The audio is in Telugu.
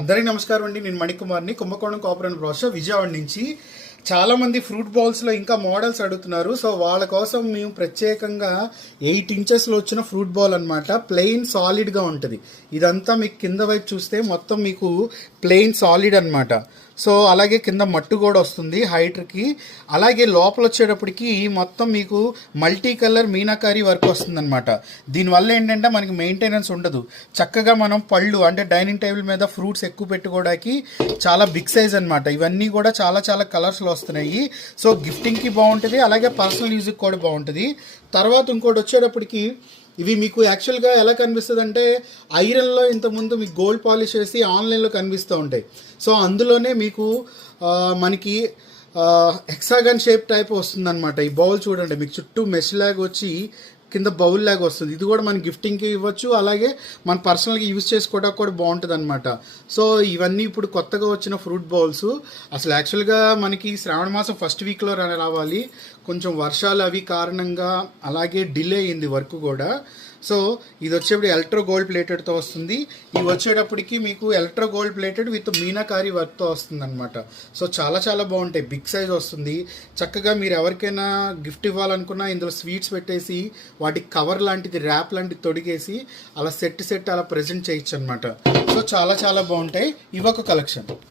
అందరికీ నమస్కారం అండి. నేను మణికుమార్ని, కుంభకోణం కోఆపరేటివ్ ప్రాసెస్ విజయవాడ నుంచి. చాలామంది ఫ్రూట్ బౌల్స్లో ఇంకా మోడల్స్ అడుగుతున్నారు. సో వాళ్ళ కోసం మేము ప్రత్యేకంగా 8 ఇంచెస్లో వచ్చిన ఫ్రూట్ బౌల్ అనమాట. ప్లెయిన్ సాలిడ్గా ఉంటుంది. ఇదంతా మీకు కింద వైపు చూస్తే మొత్తం మీకు ప్లెయిన్ సాలిడ్ అనమాట. సో అలాగే కింద మట్టు కూడా వస్తుంది హైట్కి. అలాగే లోపల వచ్చేటప్పటికి మొత్తం మీకు మల్టీ కలర్ మీనాకారి వర్క్ వస్తుంది అనమాట. దీనివల్ల ఏంటంటే మనకి మెయింటెనెన్స్ ఉండదు. చక్కగా మనం పళ్ళు అంటే డైనింగ్ టేబుల్ మీద ఫ్రూట్స్ ఎక్కువ పెట్టుకోవడానికి చాలా బిగ్ సైజ్ అనమాట. ఇవన్నీ కూడా చాలా చాలా కలర్స్లో వస్తున్నాయి. సో గిఫ్టింగ్కి బాగుంటుంది, అలాగే పర్సనల్ యూజ్కి కూడా బాగుంటుంది. తర్వాత ఇంకోటి వచ్చేటప్పటికి ఇవి మీకు యాక్చువల్గా ఎలా కనిపిస్తుంది అంటే ఐరన్లో ఇంతకుముందు మీకు గోల్డ్ పాలిష్ వేసి ఆన్లైన్లో కనిపిస్తూ ఉంటాయి. సో అందులోనే మీకు మనకి హెక్సాగన్ షేప్ టైప్ వస్తుందన్నమాట. ఈ బౌల్ చూడండి, మీకు చుట్టూ మెష్ లాగా వచ్చి కింద బౌల్ లాగా వస్తుంది. ఇది కూడా మన గిఫ్టింగ్కి ఇవ్వచ్చు, అలాగే మన పర్సనల్గా యూజ్ చేసుకోవడానికి కూడా బాగుంటుంది అనమాట. సో ఇవన్నీ ఇప్పుడు కొత్తగా వచ్చిన ఫ్రూట్ బౌల్స్. అసలు యాక్చువల్గా మనకి శ్రావణ మాసం ఫస్ట్ వీక్లో రావాలి. కొంచెం వర్షాలు అవి కారణంగా అలాగే డిలే అయింది వర్క్ కూడా. సో ఇది వచ్చేప్పుడు ఎలక్ట్రో గోల్డ్ ప్లేటెడ్తో వస్తుంది. ఇవి వచ్చేటప్పటికి మీకు electro gold plated with meenakari వర్క్తో వస్తుంది అనమాట. సో చాలా చాలా బాగుంటాయి, బిగ్ సైజ్ వస్తుంది. చక్కగా మీరు ఎవరికైనా గిఫ్ట్ ఇవ్వాలనుకున్నా ఇందులో స్వీట్స్ పెట్టేసి వాటికి కవర్ లాంటిది ర్యాప్ లాంటిది తొడిగేసి అలా సెట్ అలా ప్రజెంట్ చేయొచ్చు అనమాట. సో చాలా చాలా బాగుంటాయి. ఇవొక కలెక్షన్.